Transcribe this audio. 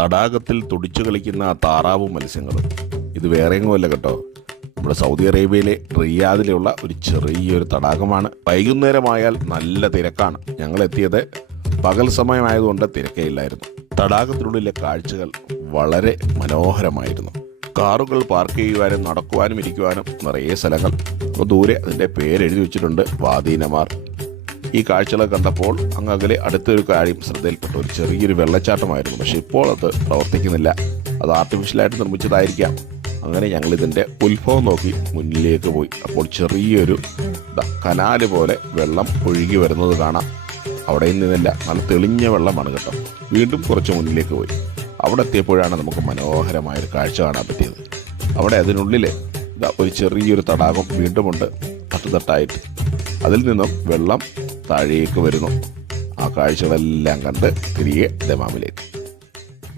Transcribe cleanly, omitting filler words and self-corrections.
തടാകത്തിൽ തുടിച്ചു കളിക്കുന്ന താറാവും മത്സ്യങ്ങളും. ഇത് വേറെ എങ്ങുമല്ല കേട്ടോ, നമ്മുടെ സൗദി അറേബ്യയിലെ റിയാദിലുള്ള ഒരു ചെറിയൊരു തടാകമാണ്. വൈകുന്നേരമായാൽ നല്ല തിരക്കാണ്. ഞങ്ങൾ എത്തിയത് പകൽ സമയമായതുകൊണ്ട് തിരക്കേയില്ലായിരുന്നു. തടാകത്തിനുള്ളിലെ കാഴ്ചകൾ വളരെ മനോഹരമായിരുന്നു. കാറുകൾ പാർക്ക് ചെയ്യുവാനും നടക്കുവാനും ഇരിക്കുവാനും നിറയെ സ്ഥലങ്ങൾ. ദൂരെ അതിൻ്റെ പേരെഴുതി വെച്ചിട്ടുണ്ട്, വാദി നമാർ. ഈ കാഴ്ചകൾ കണ്ടപ്പോൾ അങ്ങകലെ അടുത്തൊരു കാര്യം ശ്രദ്ധയിൽപ്പെട്ടു. ഒരു ചെറിയൊരു വെള്ളച്ചാട്ടമായിരുന്നു, പക്ഷെ ഇപ്പോൾ അത് പ്രവർത്തിക്കുന്നില്ല. അത് ആർട്ടിഫിഷ്യലായിട്ട് നിർമ്മിച്ചതായിരിക്കാം. അങ്ങനെ ഞങ്ങളിതിൻ്റെ ഉത്ഭവം നോക്കി മുന്നിലേക്ക് പോയി. അപ്പോൾ ചെറിയൊരു കനാല് പോലെ വെള്ളം ഒഴുകി വരുന്നത് കാണാം. അവിടെ നിന്നില്ല, നല്ല തെളിഞ്ഞ വെള്ളമാണ് കേട്ടോ. വീണ്ടും കുറച്ച് മുന്നിലേക്ക് പോയി. അവിടെ എത്തിയപ്പോഴാണ് നമുക്ക് മനോഹരമായൊരു കാഴ്ച കാണാൻ പറ്റിയത്. അവിടെ അതിനുള്ളിൽ ഒരു ചെറിയൊരു തടാകം വീണ്ടുമുണ്ട്, തട്ടുതട്ടായിട്ട്. അതിൽ നിന്നും വെള്ളം താഴേക്ക് വരുന്നു. ആ കാഴ്ചകളെല്ലാം കണ്ട് തിരികെ ദമാമിലേക്ക്.